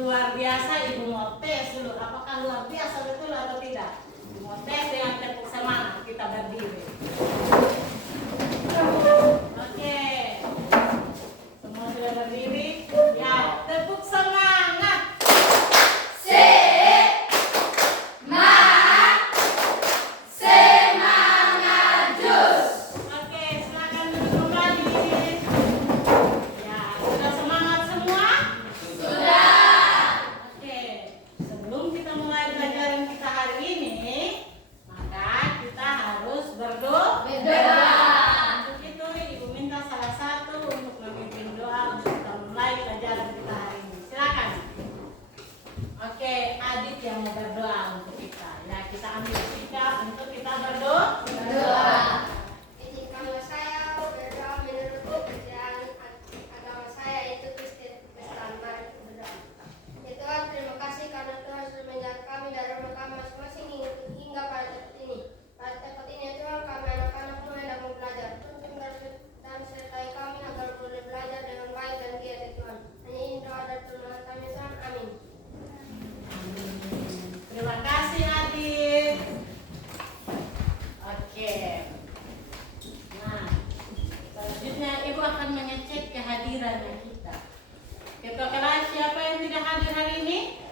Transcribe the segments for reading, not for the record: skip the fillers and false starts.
luar biasa, Ibu mau tes dulu. Apakah luar biasa betul atau tidak? Ibu mau tes dengan tepuk semangat. Kita berdiri. Oke. Semua sudah berdiri? Ya, tepuk semangat.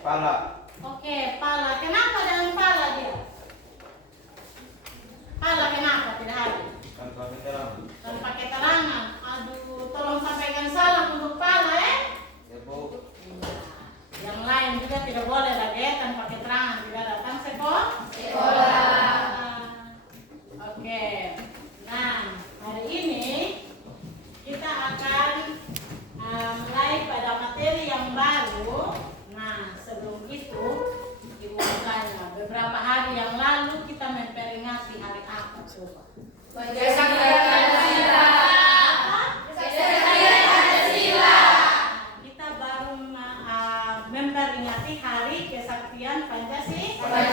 Pala. Oke, pala. Kenapa dengan pala dia? Pala kenapa tidak hadir? Tanpa keterangan. Tanpa keterangan. Aduh, tolong sampaikan salam untuk pala ya. Ya, Bu. Yang lain juga tidak boleh lagi ya, tanpa keterangan tidak datang sekolah. Oke. Nah, hari ini kita akan mulai pada materi yang baru. Nah, sebelum itu Ibu bertanya, beberapa hari yang lalu kita memperingati hari apa coba? Kita baru memperingati hari kesaktian Pancasila.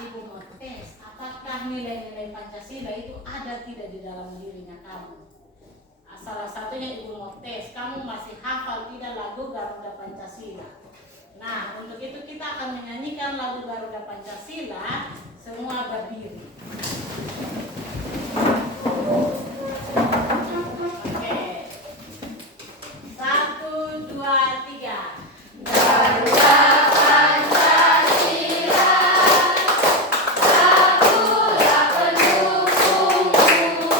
Ibu mau tes, apakah nilai-nilai Pancasila itu ada tidak di dalam dirinya kamu? Salah satunya Ibu mau tes, kamu masih hafal tidak lagu Garuda Pancasila? Nah, untuk itu kita akan menyanyikan lagu Garuda Pancasila. Semua berdiri. Oke. 1, 2, 3. Garuda Pancasila, satulah pendukungmu.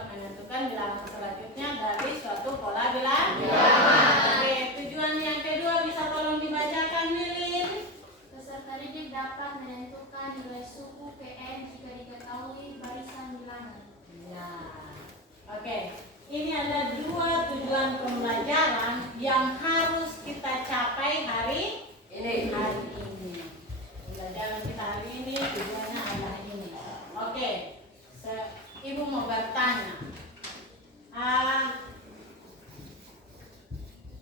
dapat menentukan bilangan selanjutnya dari suatu pola bilangan. Oke, tujuan yang kedua bisa tolong dibacakan, Lilin. Peserta didik dapat menentukan nilai suku PN jika diketahui barisan bilangan. Ya. Oke, ini ada dua tujuan pembelajaran yang harus kita capai hari ini. Pembelajaran kita hari ini tujuannya adalah ini. Oke, Ibu mau bertanya.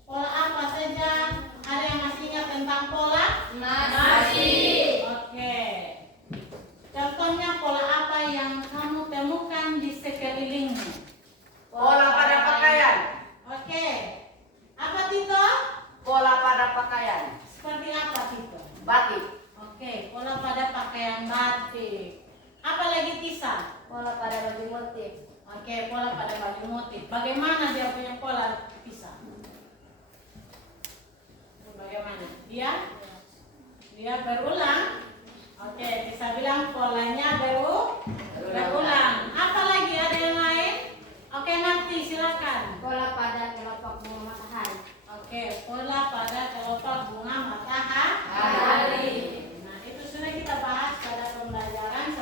Pola apa saja? Ada yang masih ingat tentang pola? Masih. Oke. Contohnya pola apa yang kamu temukan di sekelilingmu? Pola pada pakaian. Oke. Apa Tito? Pola pada pakaian. Seperti apa Tito? Batik. Oke, pola pada pakaian batik. Apa lagi Tisa? Pola pada baju motif. Oke, pola pada baju motif. Bagaimana dia punya pola Tisa? Bagaimana? Dia berulang. Oke, Tisa bilang polanya berulang. Apa lagi, ada yang lain? Oke, nanti silakan. Pola pada kelopak bunga matahari. Oke, pola pada kelopak bunga matahari. Nah, itu sudah kita bahas pada pembelajaran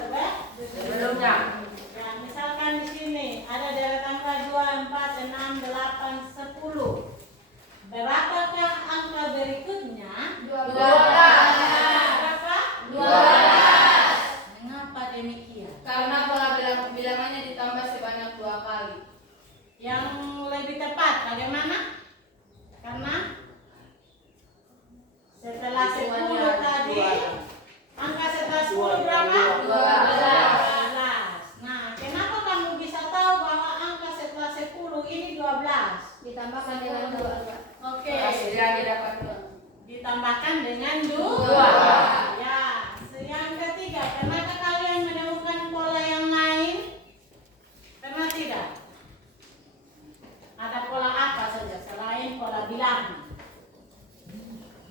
Sebelumnya. Ya, misalkan di sini ada deretan angka 2, 4, 6, 8, 10. Berapakah angka berikutnya? 12. Berapa? 12. Mengapa demikian? Karena pola bilangannya ditambah sebanyak 2 kali. Yang lebih tepat bagaimana? Karena setelah 10 tadi, angka setelah 10 berapa? 12. Nah, kenapa kamu bisa tahu bahwa angka setelah 10 ini 12? Ditambahkan dengan 2. Oke. Hasilnya didapat 2. Ditambahkan dengan 2. Ya, yang ketiga, pernahkah kalian menemukan pola yang lain? Pernah tidak? Ada pola apa saja selain pola bilangan?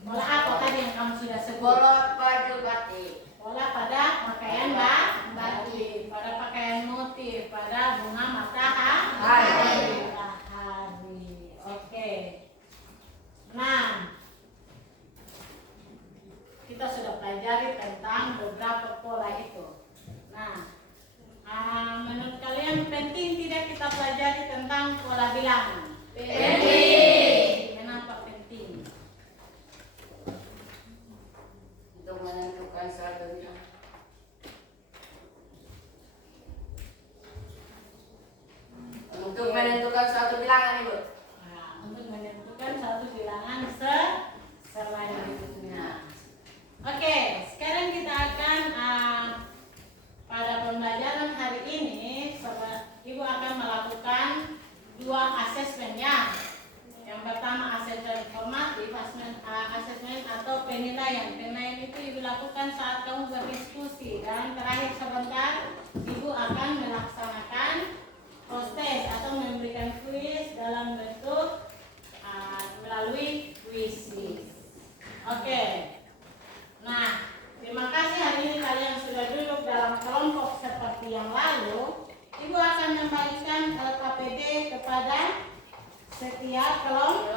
Pola apa tadi yang kamu sudah sebut? Pola baju batik. Pola pada pakaian batik, pada pakaian motif, pada bunga matahari. Oke. Nah, kita sudah pelajari tentang beberapa pola itu. Nah, menurut kalian penting tidak kita pelajari tentang pola bilangan? Penting. Kenapa penting? Untuk menentukan suatu bilangan. Untuk menentukan suatu bilangan, Ibu. Nah, untuk menentukan satu bilangan selanjutnya. Oke, sekarang kita akan pada pembelajaran hari ini, Ibu akan melakukan 2 asesmen ya. Yang pertama asesmen formatif, asesmen atau penilaian. Penilaian itu Ibu lakukan saat kamu berdiskusi, dan terakhir sebentar Ibu akan melaksanakan proses atau memberikan kuis dalam bentuk melalui kuisis. Oke. Nah, terima kasih hari ini kalian sudah duduk dalam kelompok seperti yang lalu. Ibu akan membagikan LKPD kepada setiap kelompok.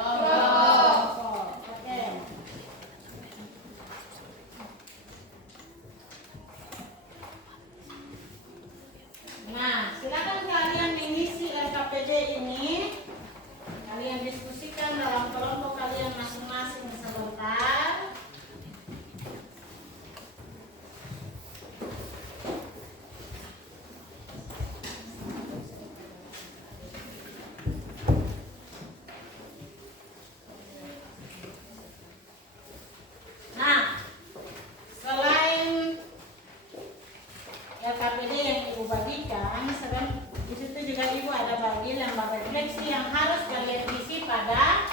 Oke. Nah, silakan kalian mengisi LKPD ini. Kalian diskusikan dalam kelompok kalian masing-masing sebentar. Nah, selain LKPD yang Ibu bagikan, di situ juga Ibu ada bagi lembar refleksi yang harus kalian isi pada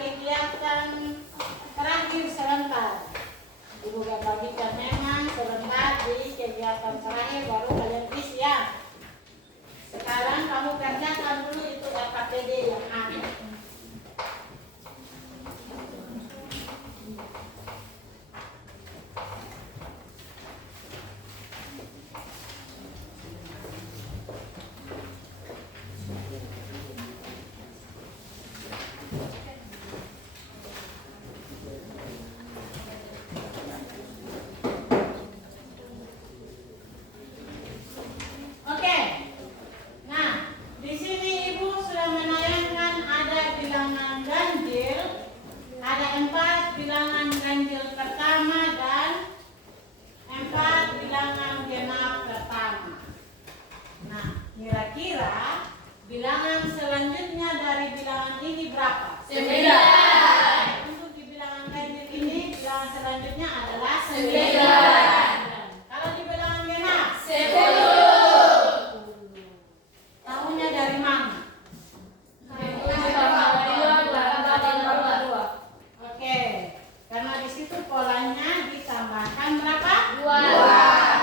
kegiatan terakhir sebentar. Ibu bagikan memang sebentar di kegiatan terakhir baru kalian isi ya. Sekarang kamu kerjakan dulu itu LKPD yang ada. Kira-kira bilangan selanjutnya dari bilangan ini berapa? 9. Untuk di bilangan ganjil ini, bilangan selanjutnya adalah 9. 9. Kalau di bilangan genap, 10. tahunya dari mana? Oke, karena di situ polanya ditambahkan berapa? 2.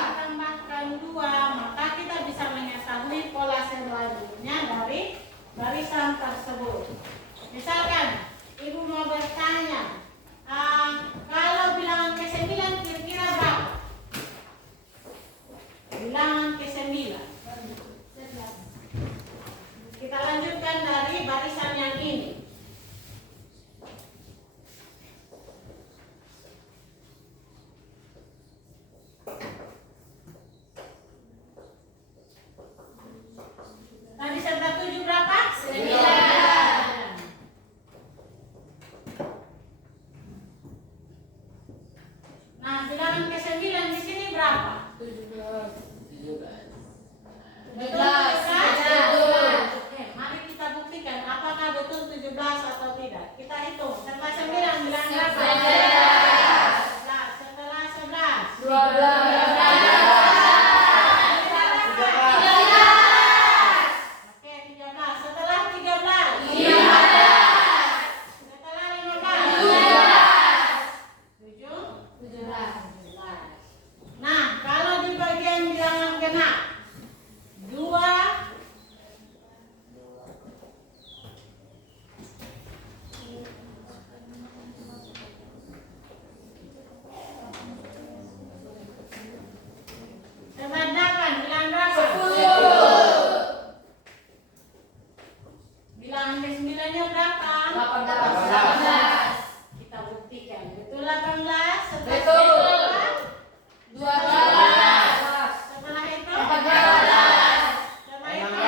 Ditambahkan 2, maka kita bisa mengetahui pola selanjutnya dari barisan tersebut. Misalkan ibu mau bertanya, kalau bilangan ke-9 kira-kira berapa? Bilangan ke-9. Kita lanjutkan dari barisan yang ini. Tadi serta 7 berapa? 9. Nah, bilangan ke-9 di sini berapa? 17. Oke, mari kita buktikan apakah betul 17 atau tidak. Kita hitung. Setelah 9 bilang berapa? 11. Setelah 11. Oke, 13. Setelah 13. 15. Setelah 15. 17. Nah, kalau di bagian bilangan genap 2 setelah 8 bilangan berapa? 10. Bilangan ke-9 nya berapa? 18. Kita buktikan. Betul 18. Setelah Betul. itu berapa? 12. Setelah itu? 14. Setelah itu?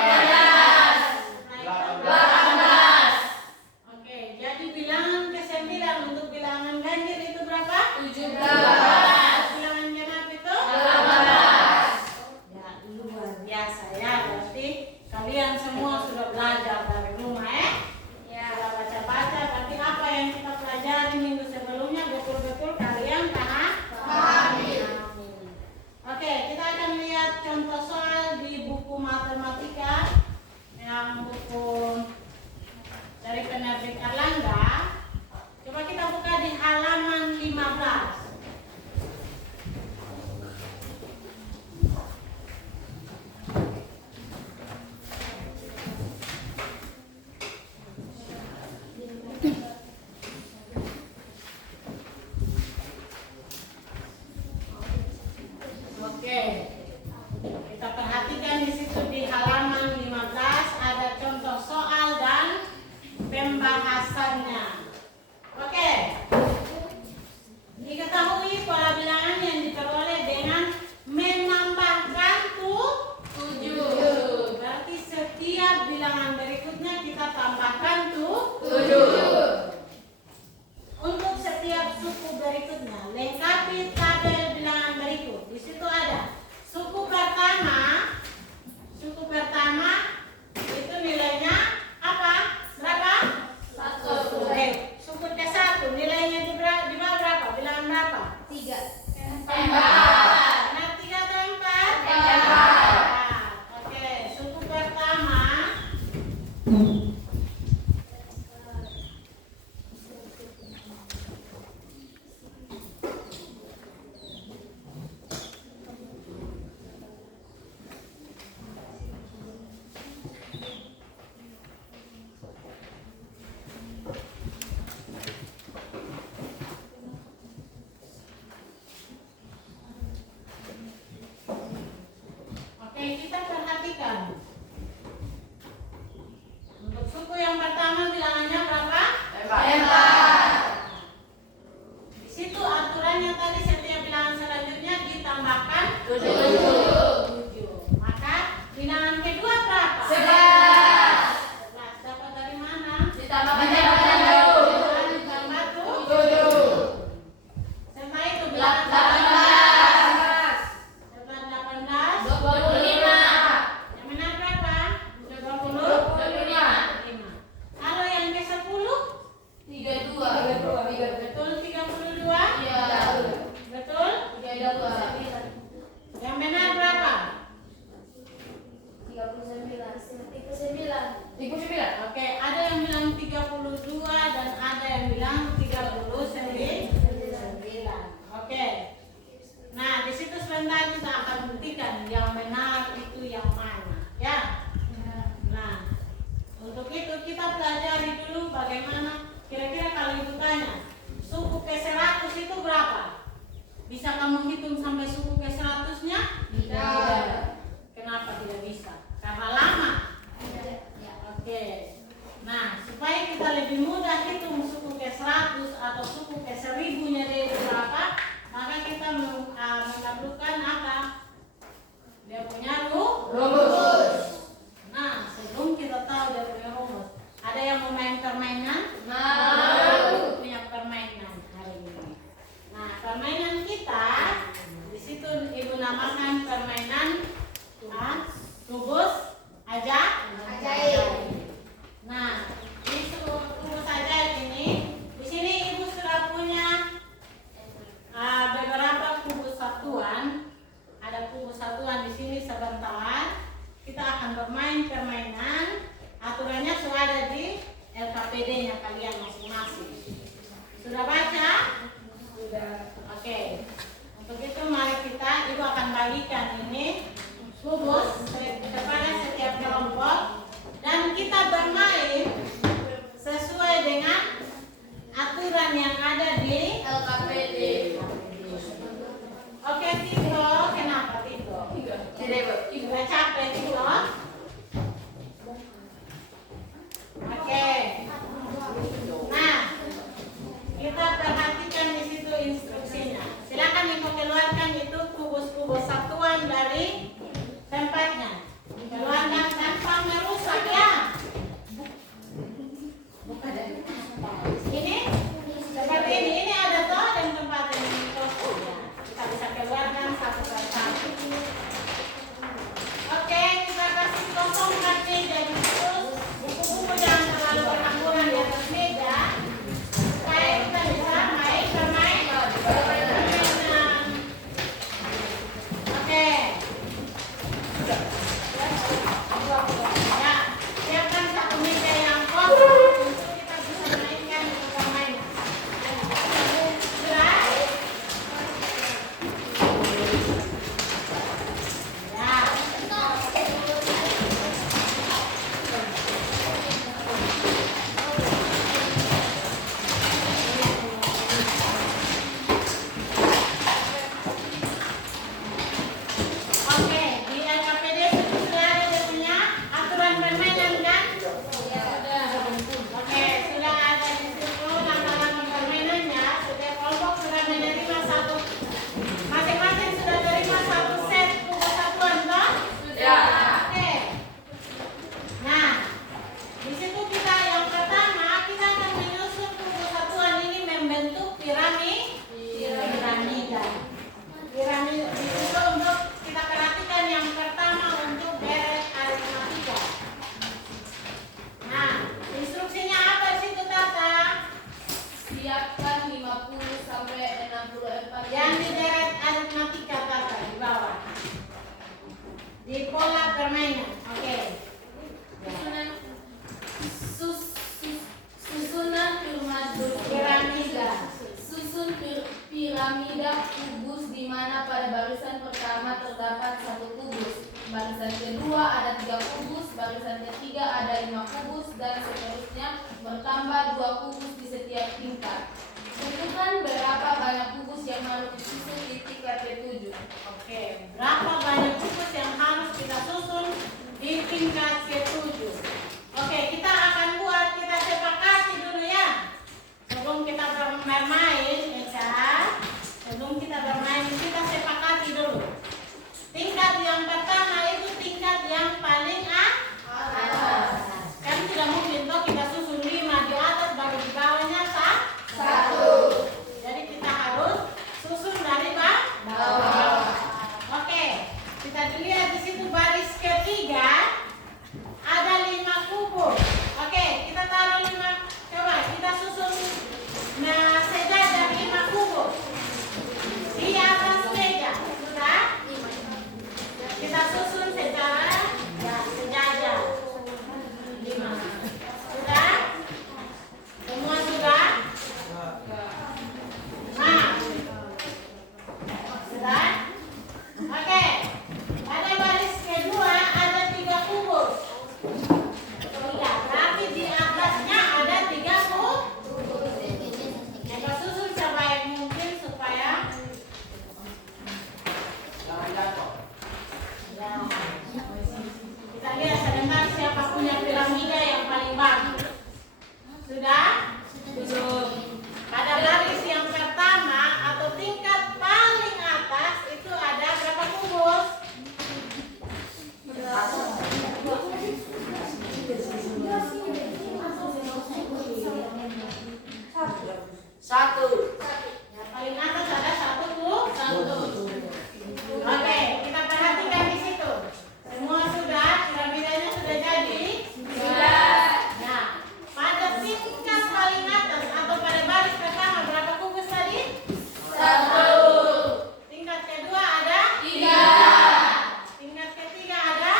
18. Oke, jadi bilangan ke-9 untuk bilangan ganjil itu berapa? 17. Bilangan genap itu? 18. Ya, luar biasa ya. Berarti kalian semua sudah belajar dari rumah Sudah baca-baca, berarti apa yang kita pelajari minggu sebelumnya betul-betul kalian pahami. Oke, kita akan lihat contoh soal di buku matematika yang buku dari penerbit Erlangga. Coba kita buka di halaman 15. Oke, kita perhatikan di situ di halaman 15 ada contoh soal dan pembahasannya. Oke, diketahui pola bilangan yang diperoleh dengan menambahkan 7. Berarti setiap bilangan berikutnya kita tambahkan 7. Untuk setiap suku berikutnya, lengkapi tabel bilangan berikut. Di situ ada suku pertama itu nilainya apa? Berapa? 1. Suku ke-1 nilainya di bawah berapa? Bilangan berapa? 3. Nah, 3 atau 4? 4. Oke, suku pertama Oke, kita perhatikan. Untuk 39. Oke, ada yang bilang 32 dan ada yang bilang 39. Oke. Nah, di situ sebentar kita akan buktikan yang benar itu yang mana, ya. Nah, untuk itu kita pelajari dulu bagaimana kira-kira kalau ibu tanya suku ke-100 itu berapa? Bisa kamu hitung sampai suku ke-100-nya? Tidak. Kenapa tidak bisa? Karena lama. Oke. Nah, supaya kita lebih mudah hitung suku ke-100 atau suku ke-1000-nya dari berapa, maka kita memerlukan apa? Dia punya rumus. Nah, sebelum kita tahu dia punya rumus, ada yang mau main permainan? Mau. Punya permainan hari ini. Nah, permainan kita di situ ibu namakan permainan kubus ajaib. Nah, di kubus ajaib ini, di sini ibu sudah punya beberapa kubus satuan. Ada kubus satuan di sini sebentar. Kita akan bermain permainan. Aturannya sudah ada di LKPD-nya kalian masing-masing. Sudah baca? Sudah. Oke. Untuk itu mari ibu akan bagikan ini kubus kepada setiap kelompok dan kita bermain sesuai dengan aturan yang ada di LKPD. Oke, Tito, kenapa Tito? Tidak, Bu. Ibu capek Tito. Oke. Nah, kita perhatikan di situ instruksinya. Silakan ibu keluarkan itu kubus-kubus satuan dari tempatnya. Keluarkan tanpa merusak ya. Ini seperti ini ada toh dan tempat ini kosong ya. Kita bisa keluarkan satu persatu. Oke, kita kasih kosong kaki dan terus buku-buku jangan terlalu berhamburan di atas meja supaya kita bisa bermain permainan. Oke. Ya, siapkan satu meja yang kosong untuk kita bisa mainkan permainan. Sudah? Ya. Oke, di LKPD sudah ada dia punya aturan permainan kan? Oke, sudah ada di situ langkah-langkah permainannya. Setiap kelompok sudah menerima satu, masing-masing sudah menerima satu set kubus satuan toh? Ya. Oke. Nah, di situ kita yang pertama kita akan menyusun kubus satuan ini membentuk piramida. Piramida itu untuk kita perhatikan yang pertama untuk deret aritmatika. Nah, instruksinya apa sih itu Tata? Siapkan 50 sampai 64. Yang di deret aritmatika Tata di bawah. Di pola permainan. Oke. Susunan susunan Piramida. Susun piramida kubus di mana pada barisan pertama terdapat satu kubus, barisan kedua ada 3 kubus, barisan ketiga ada 5 kubus dan seterusnya bertambah 2 kubus di setiap tingkat. Tentukan berapa banyak kubus yang harus disusun di tingkat ke-7. Oke, berapa banyak kubus yang harus kita susun di tingkat ke-7? Oke, kita akan buat, kita sepakati dulu ya. Sebelum kita bermain, sebelum kita bermain, kita sepakati dulu. Tingkat yang pertama itu tingkat yang paling atas. Kan tidak mungkin toh kita susun 5 di atas baru di bawahnya 1. Jadi kita harus susun dari bawah. Oke, kita lihat di situ baris ketiga. piramida yang paling bagus. Sudah? Belum. Pada baris yang pertama atau tingkat paling atas itu ada berapa kubus? Satu. Yang paling atas ada satu kubus. Oke, kita perhatikan di situ. Semua sudah, piramidanya sudah jadi? Nah, pada tingkat paling atas atau pada baris pertama berapa kubus tadi? Tingkat kedua ada? Tingkat ketiga ada?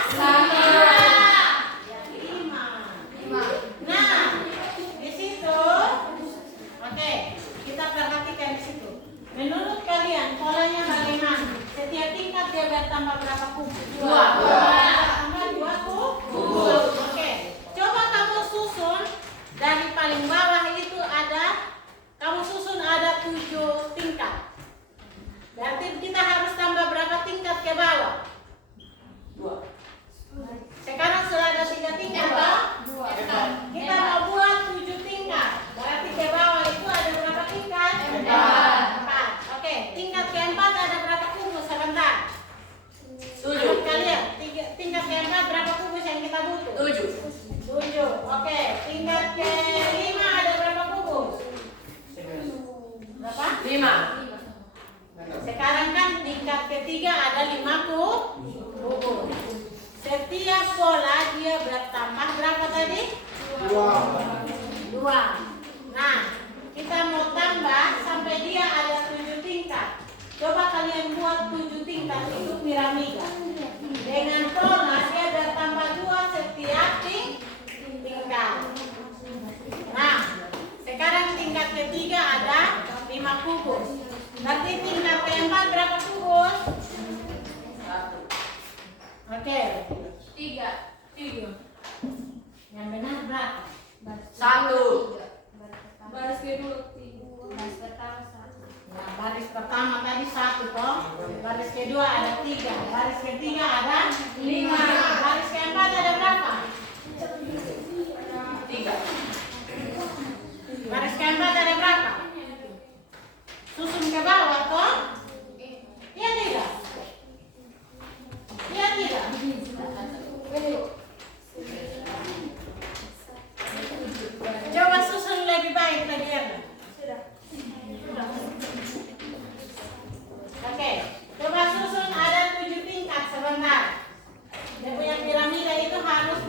Ya, 5. Nah, di situ, oke, kita perhatikan di situ. Menurut kalian polanya bagaimana? Setiap tingkat dia bertambah berapa kubus? 2. Tambah 2 kubus. Oke, coba kamu susun dari paling bawah itu kamu susun ada 7 tingkat. Berarti kita harus tambah berapa tingkat ke bawah? 2. Sekarang sudah ada 3 tingkat, toh? Kita mau buat 7 tingkat. Berarti ke bawah itu ada berapa tingkat? 4. Oke, tingkat keempat ada berapa kubus? Sebentar. 7. Menurut kalian, tingkat keempat berapa kubus yang kita butuh? 7. Oke, tingkat kelima ada berapa kubus? Berapa? 5. Sekarang kan tingkat ketiga ada 5 kubus. Setiap bola dia bertambah berapa tadi? 2. Nah, kita mau tambah sampai dia ada 7 tingkat. Coba kalian buat 7 tingkat itu piramida. Dengan pola dia bertambah 2 setiap tingkat. Nah, sekarang tingkat ketiga ada 5 kubus. Berarti tingkat keempat berapa kubus? 1. Oke. 3. Yang benar berapa? 1. Baris kedua 3. Baris pertama 1. Nah, baris pertama tadi 1 toh. Baris kedua ada 3. Baris ketiga ada 5. Baris keempat ada berapa? 3. Baris keempat ada berapa? Susun ke bawah toh? Iya tidak? Iya tidak? Coba susun lebih baik lagi ya. Oke, coba susun ada 7 tingkat sebentar. Dia punya piramida itu harus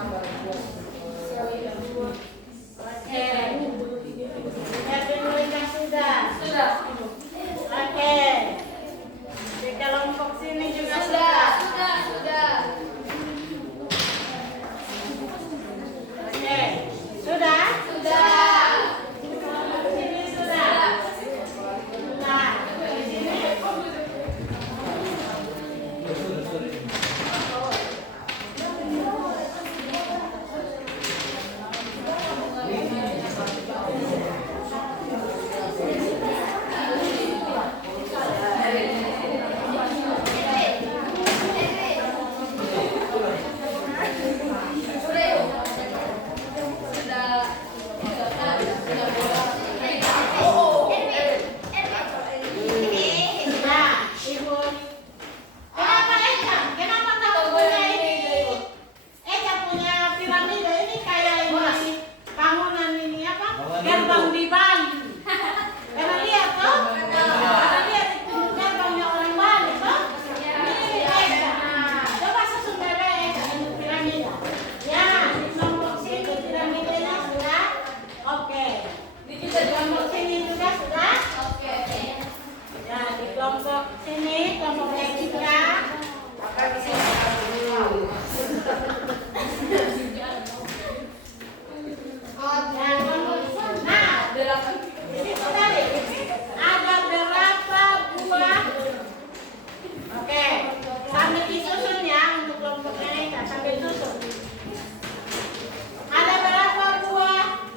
Oke. Yang sudah. Sudah. Oke. Di kelompok sini juga Sudah. sudah. Sudah. Oke. Sudah? Sudah. Kelompok sini sudah. Nah, di sini nah, Ibu. Kenapa Eca? Kenapa kamu punya ini? Eca punya piramida ini kayak ini bangunan ini apa? Gerbang di Bali. Karena lihat toh? Karena lihat itu gerbangnya orang Bali toh? Ini Eca. Coba susun bebe Eca ini piramida. Ya, di kelompok sini piramidanya sudah. Oke. Di kelompok sini juga sudah. Oke. Ya, di kelompok sini, kelompok etika. Dan kelompok, nah, di situ tadi ada berapa buah? Oke, sambil disusun ya untuk kelompok etika, sambil susun. Ada berapa buah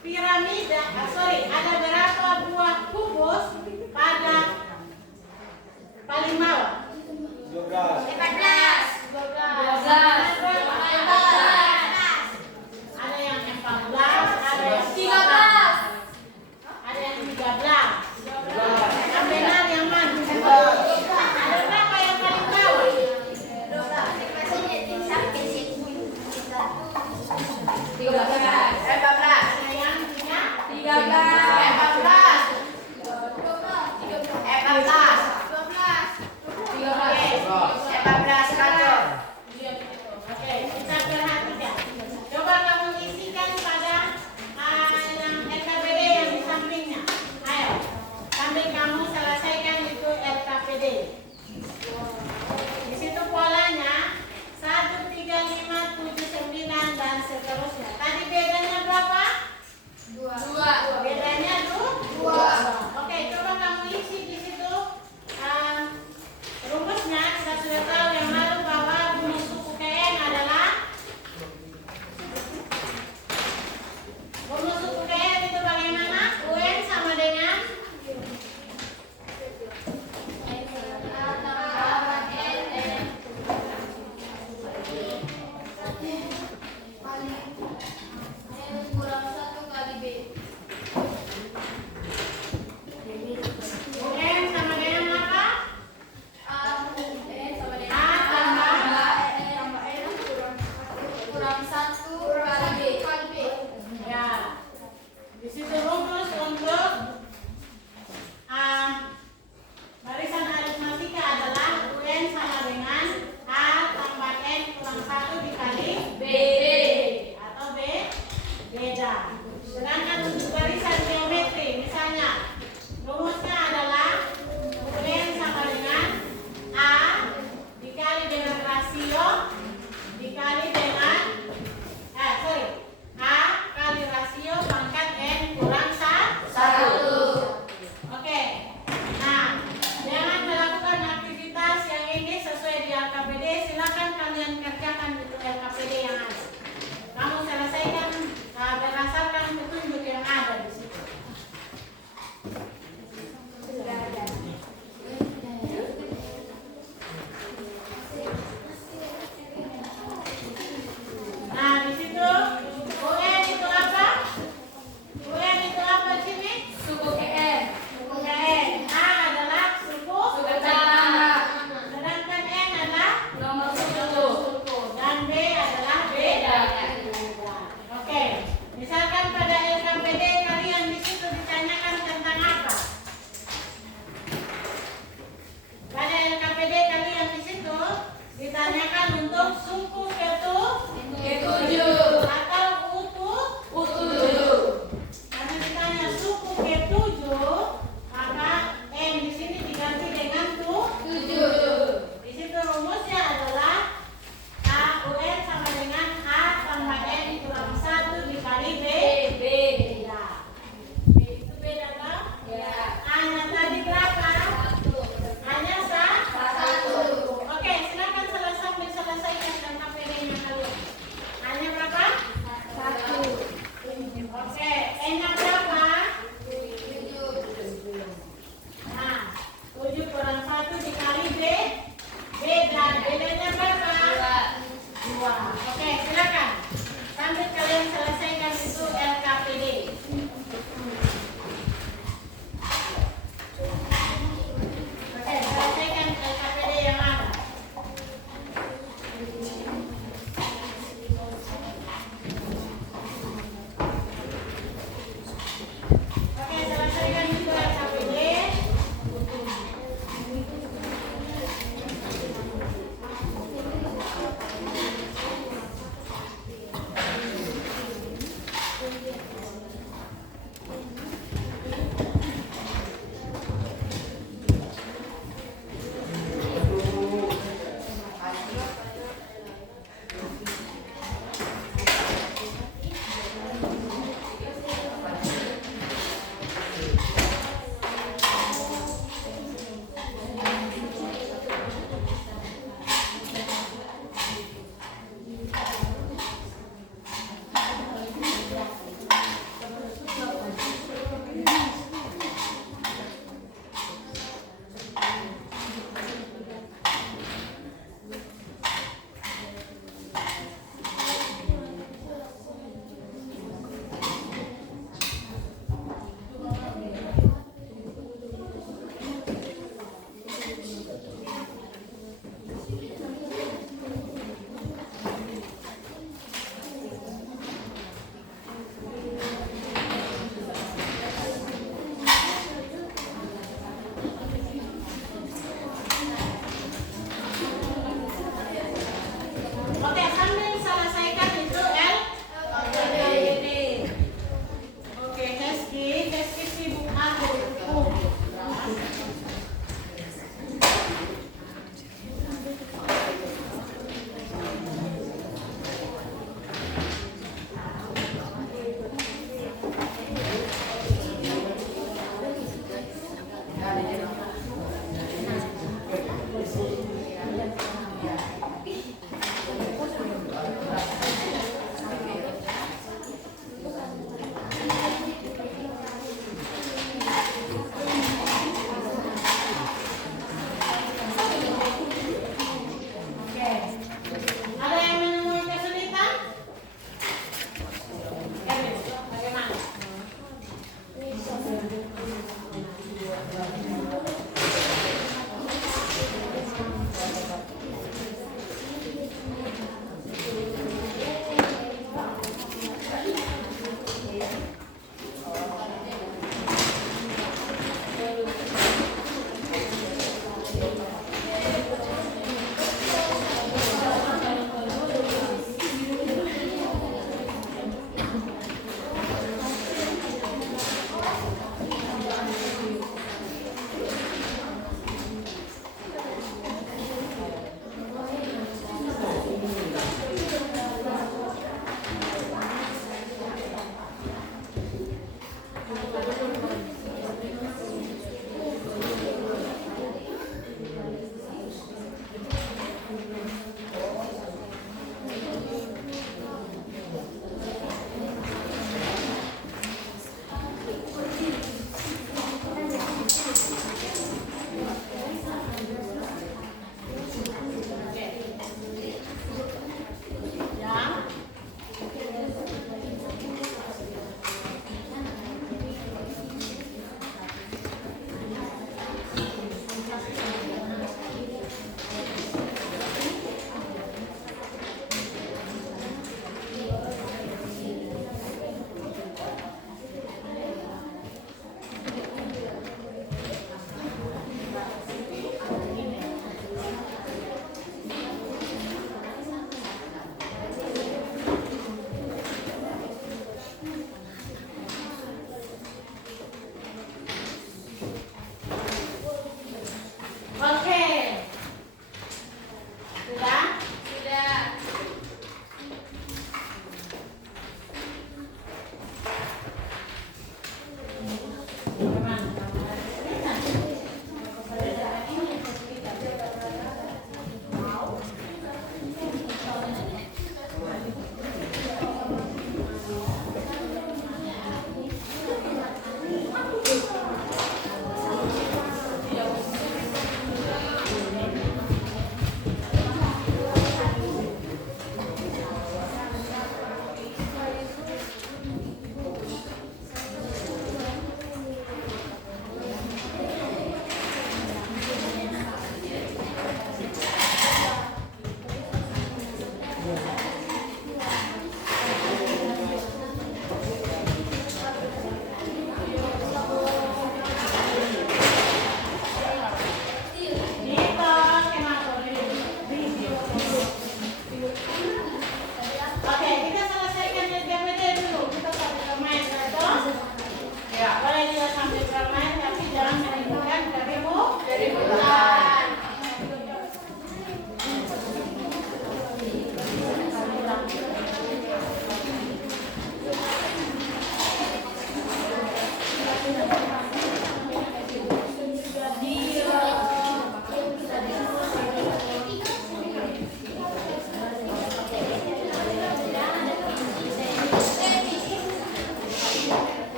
piramida? Ada berapa buah kubus pada paling bawah? 12. 12. Ada yang 14, ada yang 13. ada yang 13. Yang benar yang mana? Ada berapa yang paling bawah? 13. Ada yang 3? Oke, kita perhatikan. Coba kamu isikan pada yang RKPD yang di sampingnya. Ayo, sambil kamu selesaikan itu RKPD. Di situ polanya 1, 3, 5, 7, 9 dan seterusnya. Tadi bedanya berapa? 2. Bedanya 2. Oke, coba kamu isi di situ. Rumusnya kita sudah tahu yang lalu bahwa rumus suku KN adalah rumus suku KN itu bagaimana? UN sama dengan Kurang 1 kali B. UN sama dengan apa? A tambah Kurang 1 kali B. ya. Di situ rumus untuk barisan aritmatika adalah UN sama dengan A tambah N kurang 1 dikali B. atau B beda.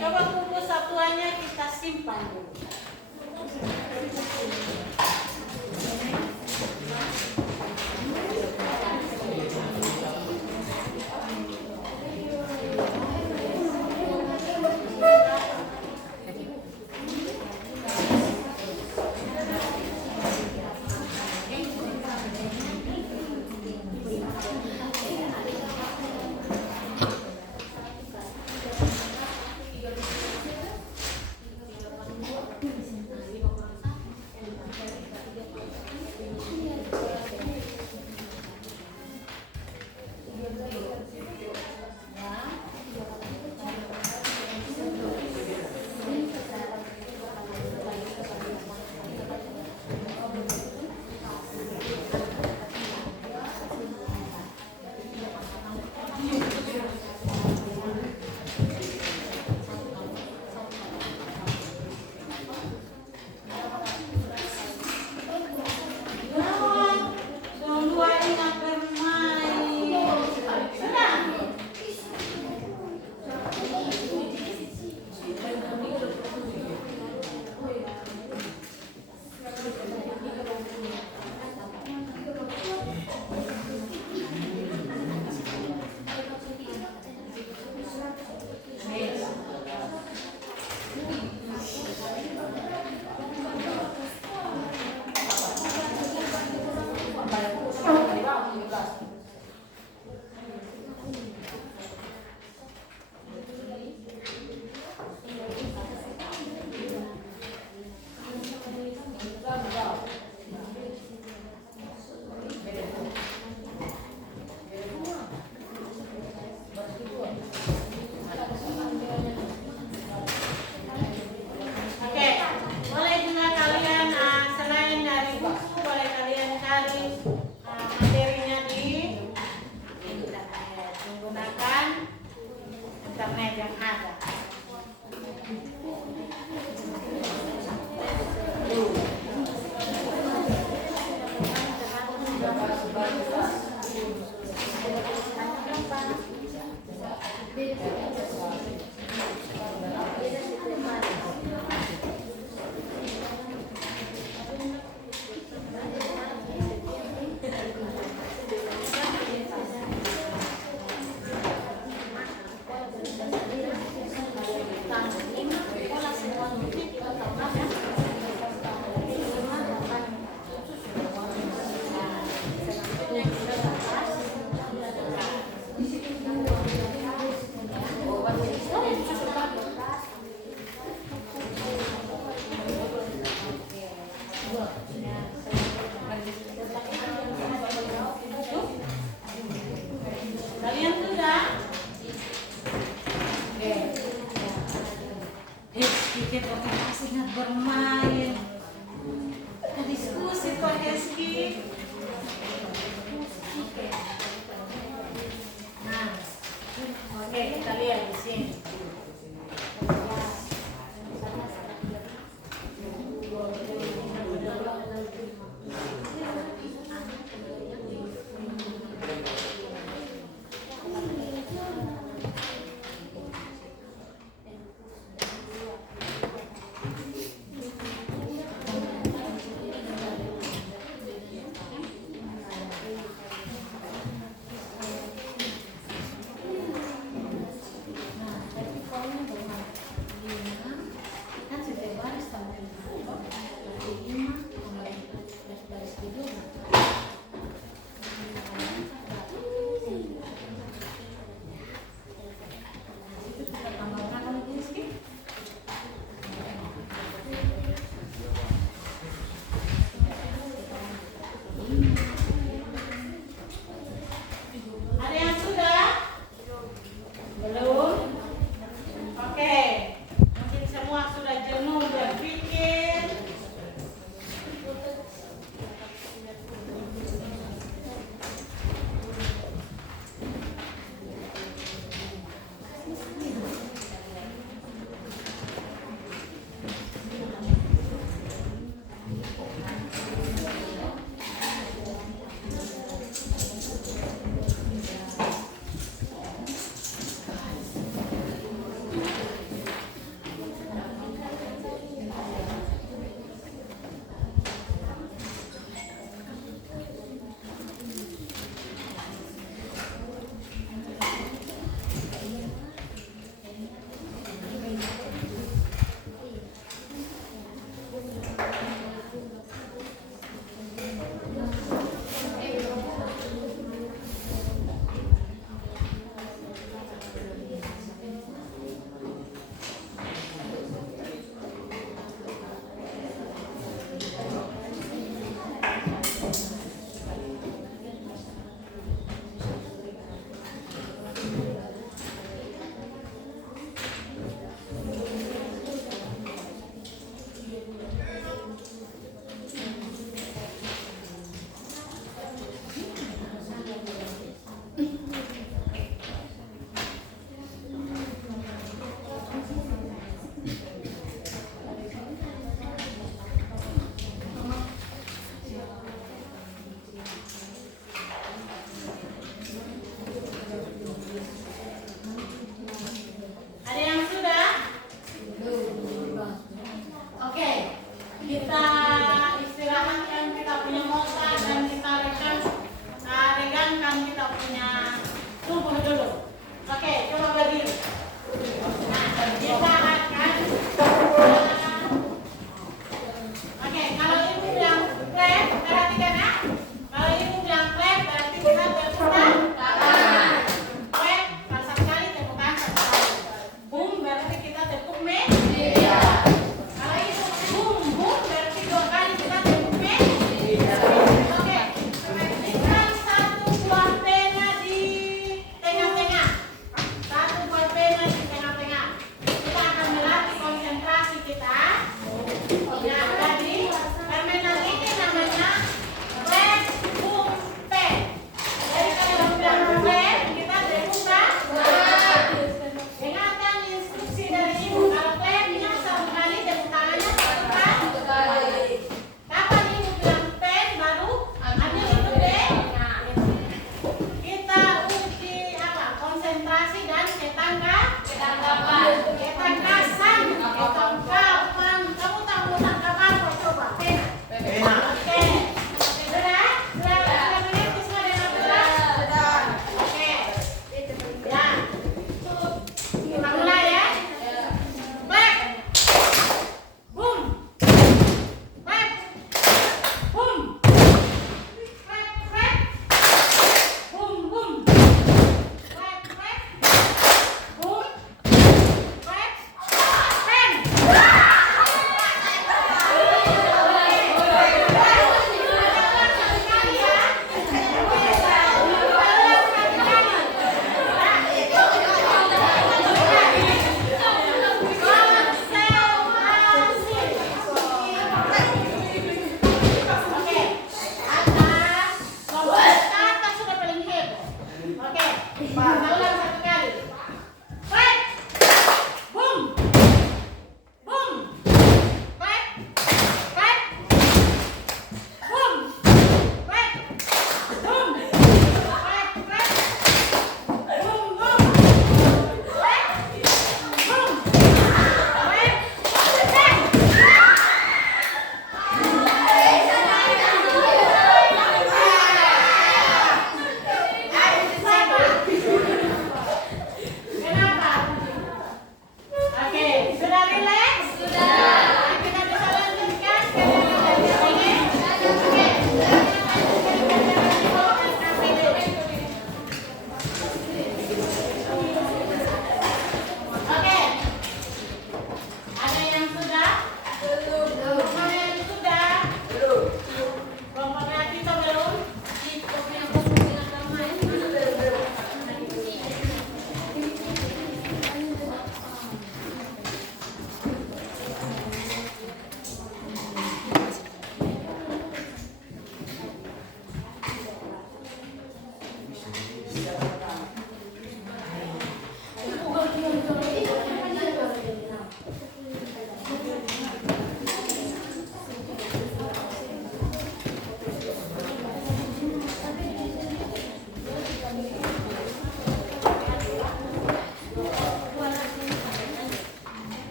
coba kubus satuannya kita simpan dulu. internet yang ada. Kalian sudah? Oke. Sedikit oke, ingat bermain. Kita diskusi Pak Heski. Nah, oke, kita lihat di sini.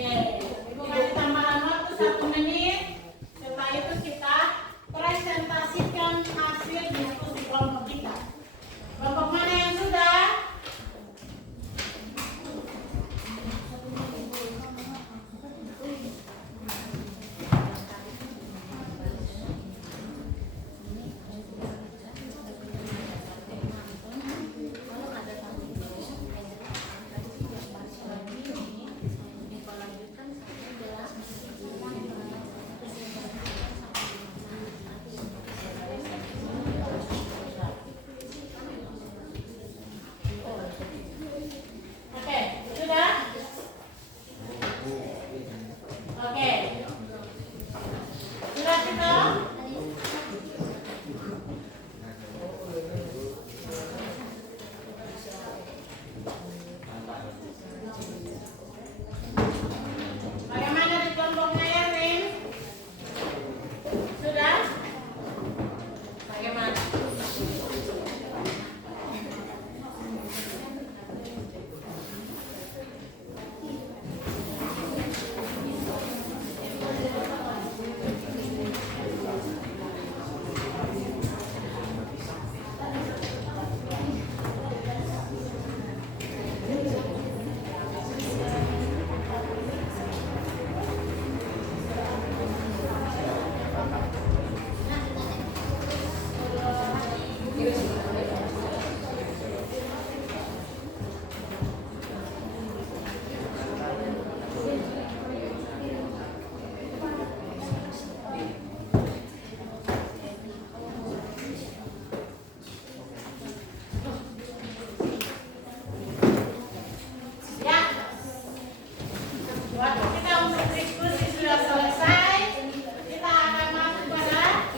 Oke, Ibu kasih tambahan waktu 1 menit. Setelah itu kita presentasikan hasil diskusi kelompok kita. Kelompok mana yang sudah? Oke, sudah? Oke. Sudah kita? Bagaimana di kelompoknya Erwin? Sudah? Bagaimana? Ya, waktu kita untuk diskusi sudah selesai. Kita akan masuk pada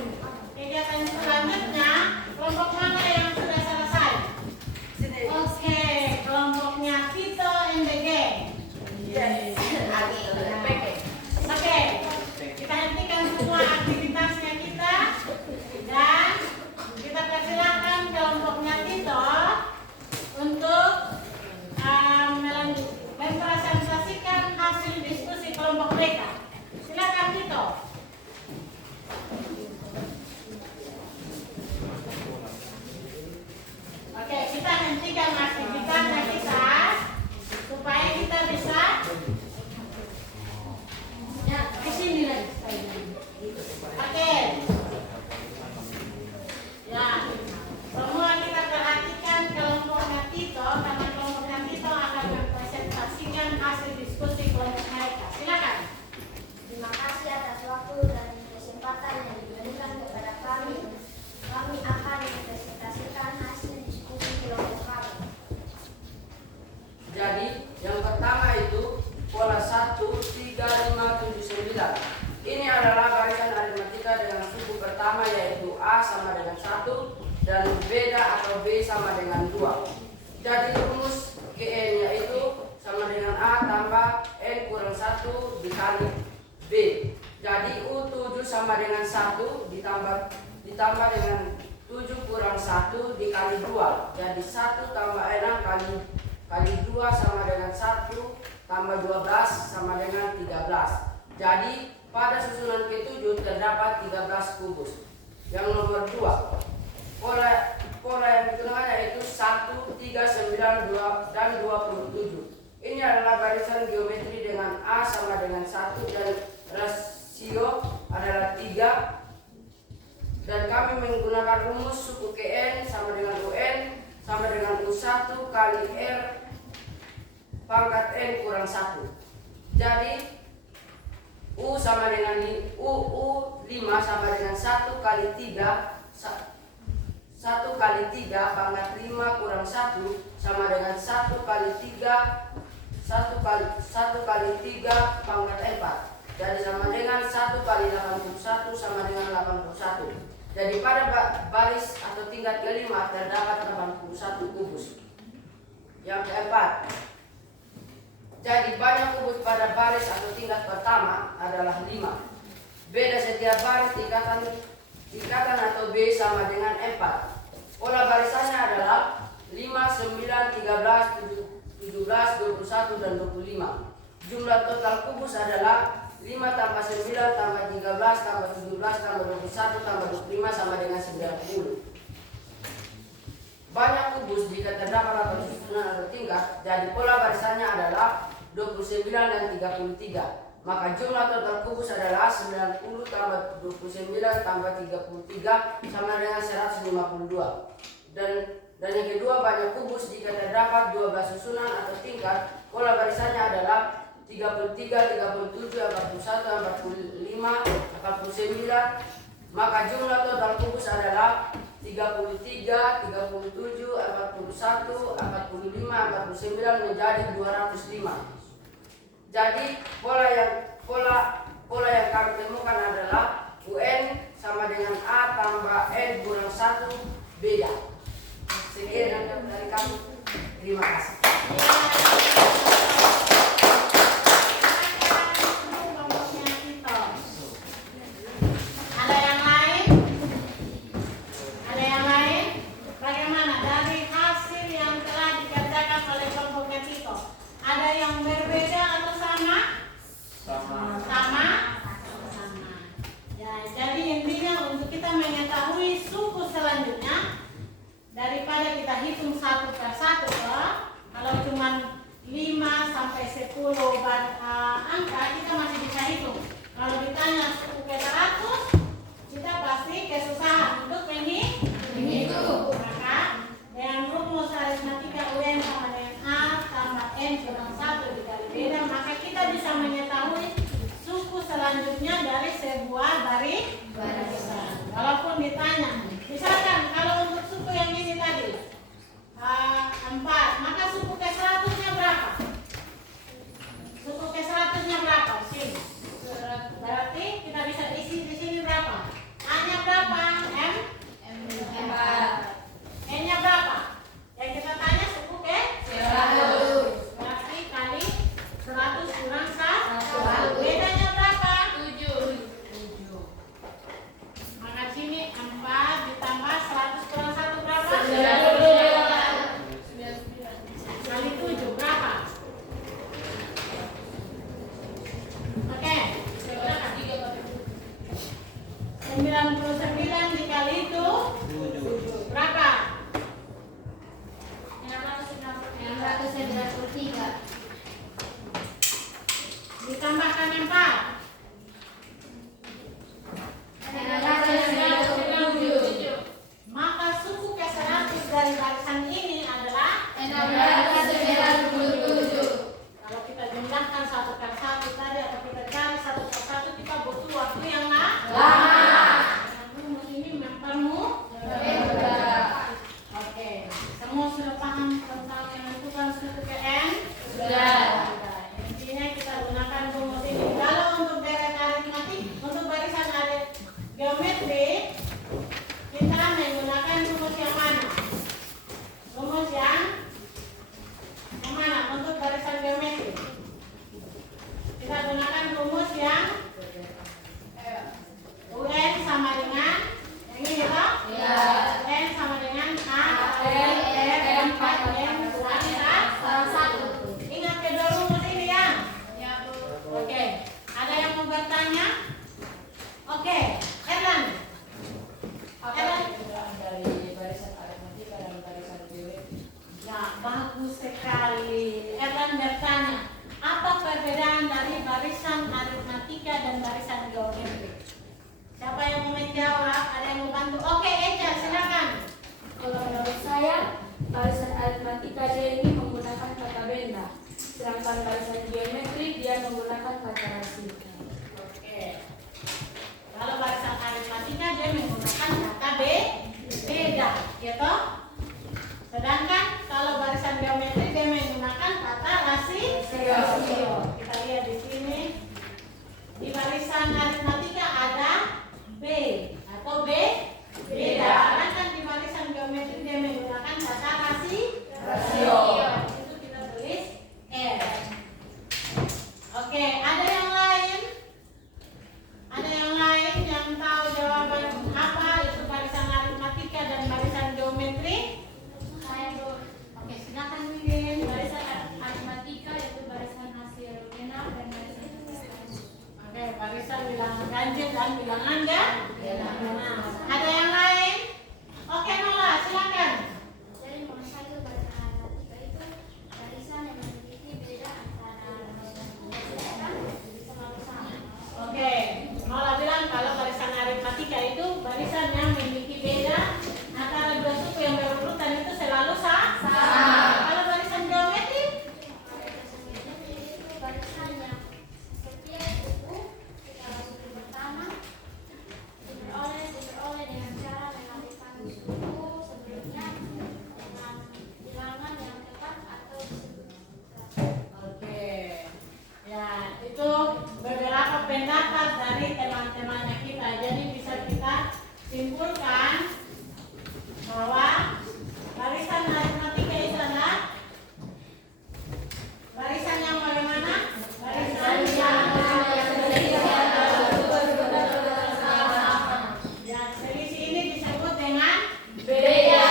kegiatan selanjutnya. Kelompok mana yang sudah selesai? Oke, kelompoknya Tito and the gang. Oke, kita hentikan semua aktivitasnya kita dan kita persilakan kelompoknya Tito untuk mempresentasikan hasil diskusi kelompok mereka. Silakan Tito. Oke, kita hentikan aktivitasnya kita supaya kita bisa ya di sini lagi. Oke. Ya, semua kita perhatikan kelompoknya Tito karena kelompoknya Tito akan mempresentasikan hasil diskusi kelompok mereka. Silakan. Terima kasih atas waktu dan kesempatan yang diberikan kepada kami. Kami akan mempresentasikan hasil diskusi kelompok kami. Jadi yang pertama itu pola 1, 3, 5, 7, 9. Ini adalah barisan aritmatika dengan suku pertama yaitu A sama dengan 1 dan beda atau B sama dengan 2. Jadi rumus GN yaitu sama dengan A tambah N kurang 1 dikali B. Jadi U7 sama dengan 1 ditambah dengan 7 kurang 1 dikali 2. Jadi 1 tambah 6 kali 2 sama dengan 1 tambah 12 sama dengan 13. Jadi pada susunan ke-7 terdapat 13 kubus. Yang nomor 2, pola yang digunakan yaitu 1, 3, 9, 2, dan 27. Ini adalah barisan geometri dengan A sama dengan 1 dan rasio adalah 3. Dan kami menggunakan rumus suku KN sama dengan UN sama dengan U1 kali R pangkat N kurang 1. Jadi U sama dengan U5 sama dengan 1 kali 3 1 kali 3 pangkat 5 kurang 1 sama dengan 1 kali 3 1 kali 3 pangkat 4. Jadi sama dengan 1 kali 81 sama dengan 81. Jadi pada baris atau tingkat kelima terdapat 81 kubus. Yang keempat, jadi banyak kubus pada baris atau tingkat pertama adalah 5. Beda setiap baris tingkatan atau B sama dengan 4. Pola barisannya adalah 5, 9, 13, 17, 21, dan 25. B jumlah total kubus adalah 5 tambah 9 tambah 13 tambah 17 tambah 21 tambah 25 sama dengan 90. Banyak kubus jika terdapat atau susunan atau tingkat, jadi pola barisannya adalah 29 dan 33. Maka jumlah total kubus adalah 90 tambah 29 tambah 33 sama dengan 152. Dan yang kedua, banyak kubus jika terdapat 12 susunan atau tingkat, pola barisannya adalah 33, 37, 41, 45, 49. Maka jumlah total kubus adalah 33, 37, 41, 45, 49 menjadi 205. Jadi pola yang kami temukan adalah UN sama dengan A tambah N kurang 1 beda. Sekian dari kami. Terima kasih. Ada yang lain? Ada yang lain? Bagaimana dari hasil yang telah dikerjakan oleh kelompoknya Tito? Ada yang berbeda atau sama? Sama. Sama? Sama. Ya, jadi intinya untuk kita mengetahui suku selanjutnya, daripada kita hitung satu per satu, kalau cuma 5 sampai 10 angka kita masih bisa hitung. Kalau ditanya suku ke 100, kita pasti kesusahan untuk menghitung. Maka dengan rumus aritmatika UN sama dengan A tambah N kurang 1 dikali beda, maka kita bisa mengetahui suku selanjutnya dari sebuah barisan. Walaupun ditanya, misalkan kalau untuk suku yang ini tadi 4, maka suku ke 100-nya berapa? Suku ke 100-nya berapa? Sini. Berarti kita bisa isi di sini berapa? A-nya berapa? M? N-nya berapa? Yang kita tanya suku ke 100. Berarti kali 100 kurang 1. Bedanya berapa? 7. Maka sini 4 ditambah 100 kurang 1 berapa? 9. Kali 7 berapa? Oke. 99 dikali itu 7 berapa? 693. Ditambahkan 4. 697. Maka suku ke 100 dari barisan ini adalah 697. kalau kita jumlahkan 1 per 1 tadi atau kita cari 1 per 1, kita butuh waktu yang lama. Rumus ini mempermudah. Oke, semua sudah paham tentang menentukan suku ke N? Sudah. Intinya kita gunakan rumus ini. Kalau untuk deret aritmatik, untuk barisan geometri, kita menggunakan rumus yang mana? Rumus yang mana untuk barisan geometri? Kita gunakan rumus yang UN sama dengan yang ini toh? Ya. UN sama dengan A R 4 N kurang 1. Ingat kedua rumus ini ya? Ya, Bu. Oke. Ada yang mau bertanya? Oke. Erlan. Dari barisan aritmatika dan barisan geometri. Ya, bagus sekali. Erlan bertanya, apa perbedaan dari barisan aritmatika dan barisan geometri? Siapa yang mau menjawab? Ada yang mau bantu? Oke, Eja, silakan. Kalau menurut saya, barisan aritmatika dia ini menggunakan kata benda, sedangkan barisan geometri dia menggunakan kata rasi. Oke. Kalau barisan aritmatika dia menggunakan kata beda, gitu. Sedangkan kalau barisan geometri dia menggunakan kata rasio. Kita lihat di sini. Di barisan aritmatika ada B atau beda. Sedangkan di barisan geometri dia menggunakan kata rasio. Itu kita tulis R. Oke. bilangan ganjil dan bilangan genap. Ada yang lain? Oke Nola, silakan. Dari nomor 1 barisan aritmatika itu barisan yang memiliki beda antara barisan selalu sama. Oke, Nola bilang kalau barisan aritmatika itu barisan yang memiliki beda antara dua suku yang berurutan itu selalu sama. Kalau barisan geometri? Barisan geometri itu barisan yang setiap suku kalau suku pertama diperoleh dengan cara mengalihkan suku sebelumnya dengan bilangan yang tepat atau disebut. Oke, ya itu beberapa pendapat dari teman-temannya kita. Jadi bisa kita simpulkan bahwa barisan aritmatika itu adalah barisan yang bagaimana? Barisan yang ya, selisih ini disebut dengan Beda.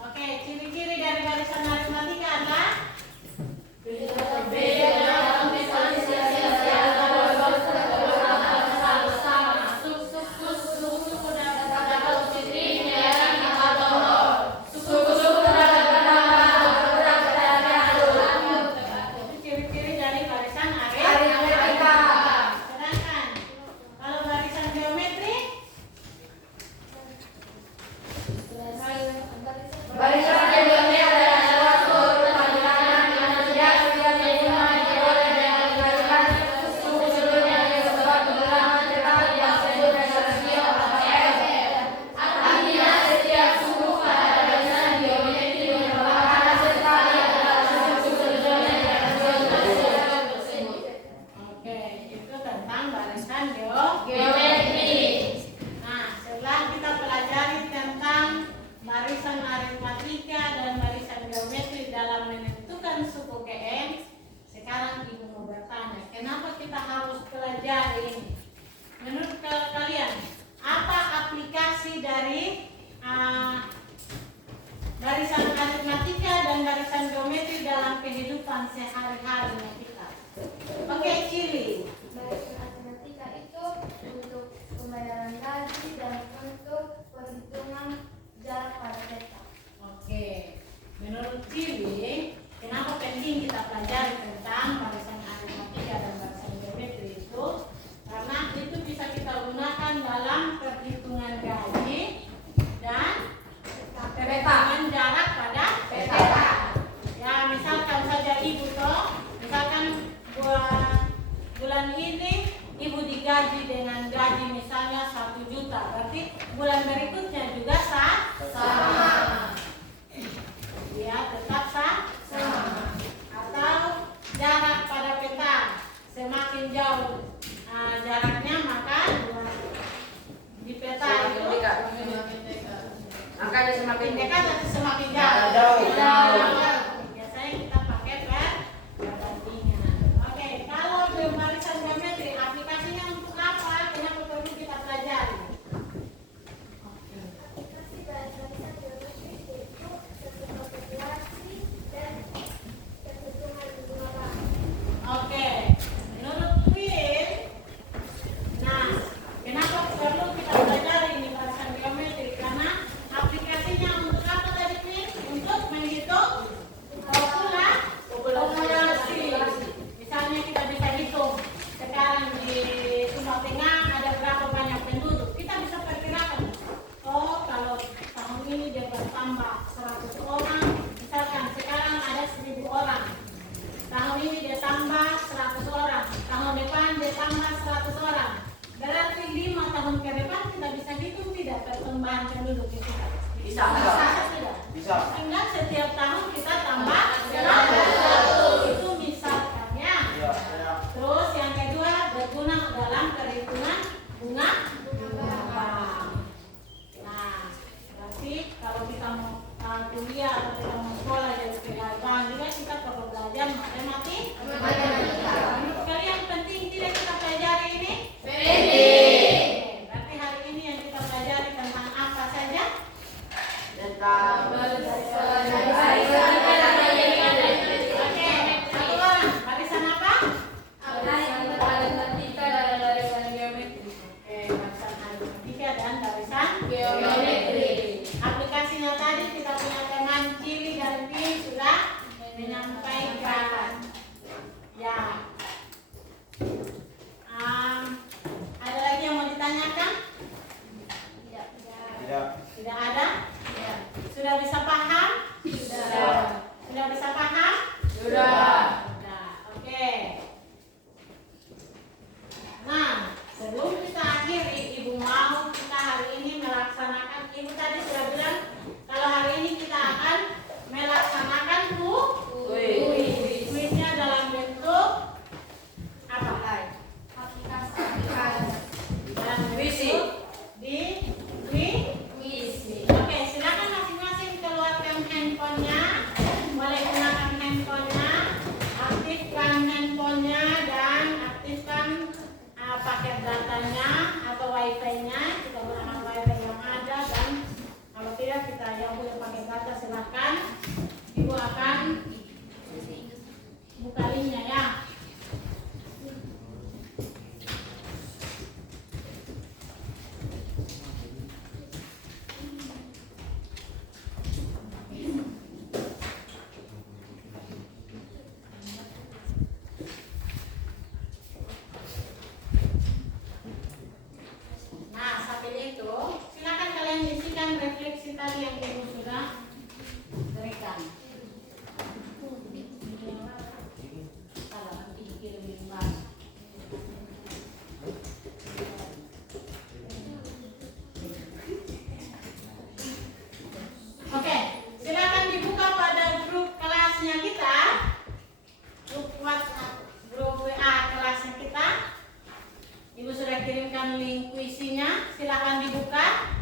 oke, ciri-ciri dari barisan aritmatika adalah itu ciri-ciri dari barisan aritmatika. Sedangkan kalau barisan geometri Barisan geometri adalah suatu urutan bilangan yang tidak setiap diperoleh dengan barisan suku sebelumnya disebut bilangan tetap yang disebut rasio F. Artinya setiap suku pada barisan geometri merupakan hasil kali adalah suku sebelumnya yang disebut rasio tersebut. oke, itu tentang barisan Geometri. Nah, setelah kita pelajari tentang barisan aritmatika dan barisan geometri dalam menentukan suku KM, sekarang Ibu mau bertanya, kenapa kita harus pelajari ini? Menurut kalian, apa aplikasi dari barisan aritmatika dan barisan geometri dalam kehidupan sehari-harinya kita? Oke, Cili. Barisan aritmatika itu untuk pembayaran gaji dan untuk perhitungan jarak pada peta. Oke, menurut Cili, kenapa penting kita pelajari tentang barisan aritmatika dan barisan geometri itu? Karena itu bisa kita gunakan dalam perhitungan gaji dan perhitungan jarak pada peta. Ya, misalkan saja Ibu toh, misalkan bulan ini Ibu digaji dengan gaji misalnya 1 juta, berarti bulan berikutnya juga sama. Ya, tetap sama. Atau jarak pada peta semakin jauh jaraknya, maka di peta itu Angkanya semakin semakin dekat atau semakin Jauh. Biasanya kita pakai perbandingan. Oke, kalau barisan geometri aplikasinya untuk apa? Kenapa perlu kita pelajari? Aplikasi barisan geometri itu untuk kalkulasi dan perhitungan jumlah. Oke, menurut Queen, nah, kenapa perlu kita pelajari ini barisan geometri? Karena aplikasinya untuk apa tadi Queen? Untuk menghitung populasi. Misalnya kita bisa hitung sekarang di Sumba Tengah ada berapa banyak penduduk. Kita bisa perkirakan. Oh, kalau tahun ini dia bertambah 100 orang, misalkan sekarang ada 1000 orang. Tahun ini dia tambah 100 orang, tahun depan dia tambah 100 orang. Berarti 5 tahun ke depan kita bisa hitung tidak perkembangan penduduk itu? Bisa. Tidak? Bisa. Sehingga setiap tahun kita tambah 100. Itu misalkannya. Iya, iya. Terus yang kedua berguna dalam perhitungan bunga bank. Nah, berarti kalau kita mau kuliah atau kita mau sekolah jadi pegawai bank juga kita perlu belajar matematika. Menurut kalian penting tidak kita pelajari ini? Penting. Oke, berarti hari ini yang kita pelajari tentang apa saja? tentang Oke, satu orang. Barisan apa? Barisan aritmatika dan barisan dengan link puisinya. Silakan dibuka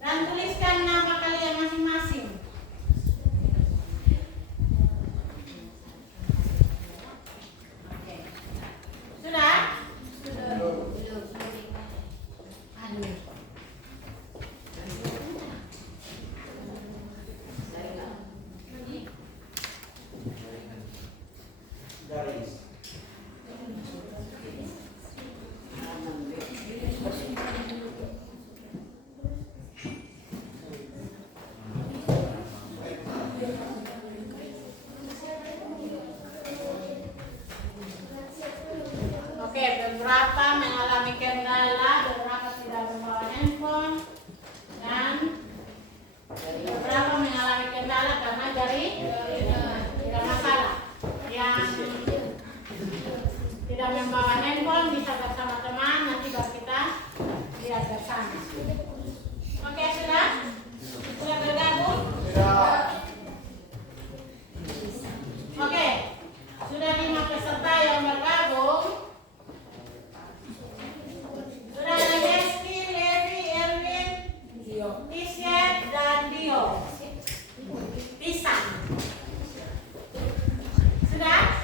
dan tuliskan nama kalian masing-masing. Oke. Sudah? Aduh. Oke, beberapa mengalami kendala, beberapa tidak membawa handphone, dan beberapa mengalami kendala karena tidak masalah. Yang tidak membawa handphone bisa bersama teman, nanti baru kita lihat bersama. Oke, sudah? Sudah bergabung? Oke, sudah 5 peserta yang bergabung. Sudah ada Reski, Levi, Erwin, Tisyet, dan Dio. Pisang. Sudah?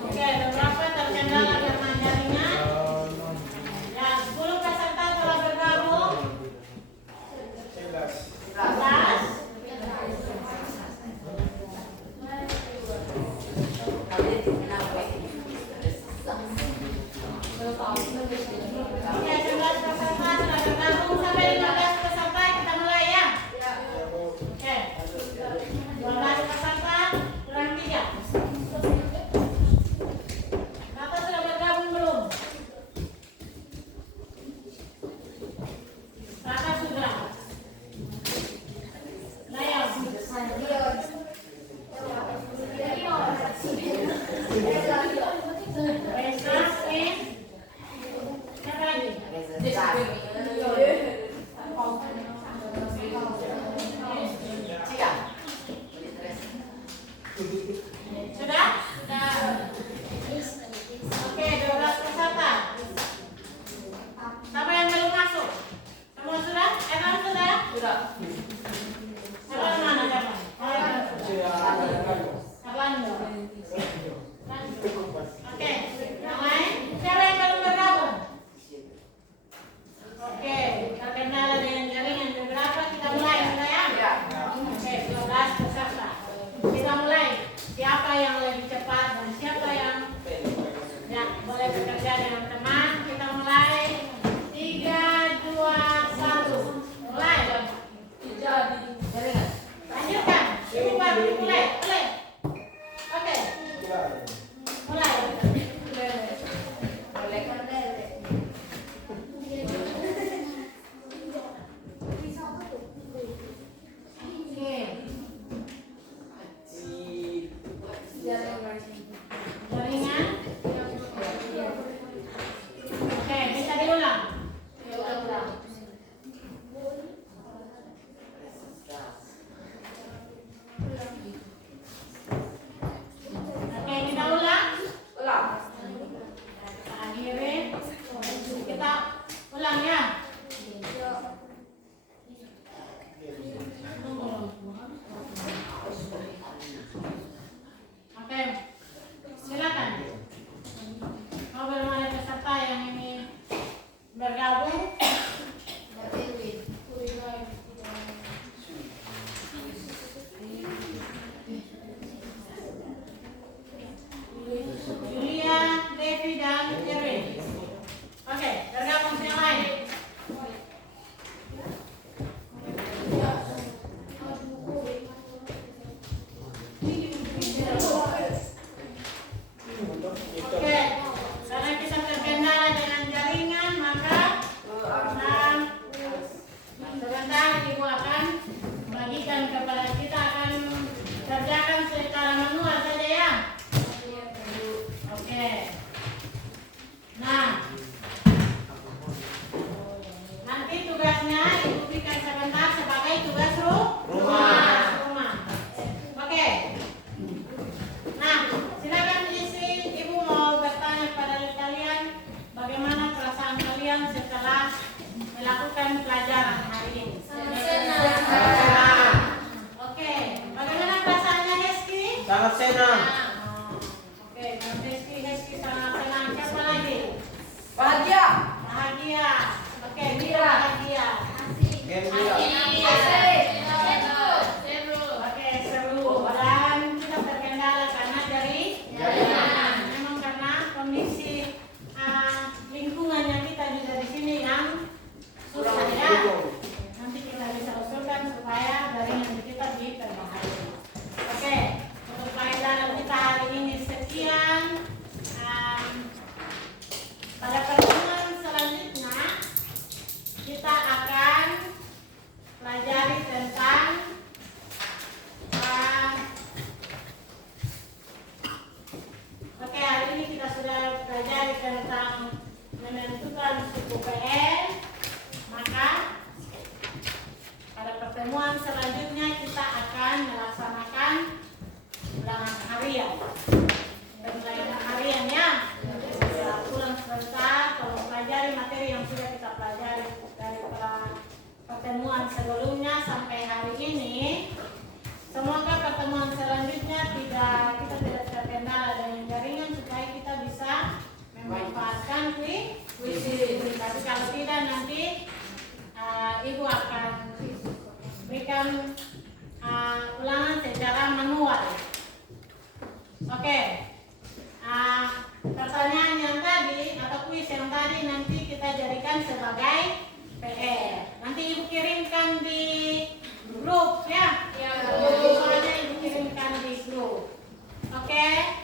Oke, beberapa terkendala karena jaringan. Ya, 10 peserta telah bergabung. 11. Oke, 11 peserta telah bergabung. Sampai 15 peserta kita mulai ya. Oke, 12 peserta kurang 3. Kakak sudah bergabung belum? Kakak sudah. Layar. Prestasi. Siapa lagi? Sudah? Oke, 12 peserta. Siapa yang belum masuk? Semua sudah? Kamu sudah? Sudah. Siapa mana siapa? Arlando. Oke, yang lain? Siapa yang belum bergabung? Oke, terkendala dengan jaringan beberapa, kita mulai ya? Oke, 12 peserta. Kita mulai. Siapa yang lebih cepat dan siapa yang ya boleh bekerja dengan teman. Kita mulai. 3, 2, 1. Mulai. Lanjutkan. Ibu baru mulai. Oke. Mulai. Oke. Jaringan. Oke, bisa diulang. Oke, kita ulang. Akhirin. Kita ulang ya. Oke, silakan. Kalau belum ada peserta yang ini bergabung, Julia, Devi, dan Erwin. Oke, bergabung yang lain. Oke, karena kita terkendala dengan jaringan, maka sebentar ibu akan bagikan kepada kita akan kerjakan secara manual saja ya. Oke. Nah, nanti tugasnya ibu berikan sebentar sebagai tugas rumah. Oke. Nah, silakan isi. Ibu mau bertanya pada kalian, bagaimana perasaan kalian setelah melakukan pelajaran hari ini? Oke, bagaimana perasaannya Heski? Sangat senang. Oke, Heski sangat senang. Siapa lagi? Bahagia. Bahagia. Oke, Mira bahagia. Gembira. Oke, seru. Dan kita terkendala karena dari memang karena kondisi lingkungannya kita juga di sini yang susah ya. Nanti kita bisa usulkan supaya jaringan kita diperbaharui. Oke, untuk pelajaran kita hari ini sekian. Pada pertemuan selanjutnya kita akan pelajari tentang hari ini kita sudah pelajari tentang menentukan suku PL. Maka pada pertemuan selanjutnya kita akan melaksanakan ulangan harian. Ulangan harian ya. Ulang sebentar, kalau pelajari materi yang sudah kita pelajari dari pertemuan sebelumnya sampai hari ini. Semoga pertemuan selanjutnya kita tidak terkendala dengan jaringan supaya kita bisa memanfaatkan kuis. Tapi kalau tidak nanti ibu akan berikan ulangan secara manual. Oke. Pertanyaan yang tadi atau kuis yang tadi nanti kita jadikan sebagai PR. Nanti ibu kirimkan di grup ya. Soalnya ibu kirimkan di grup. Oke.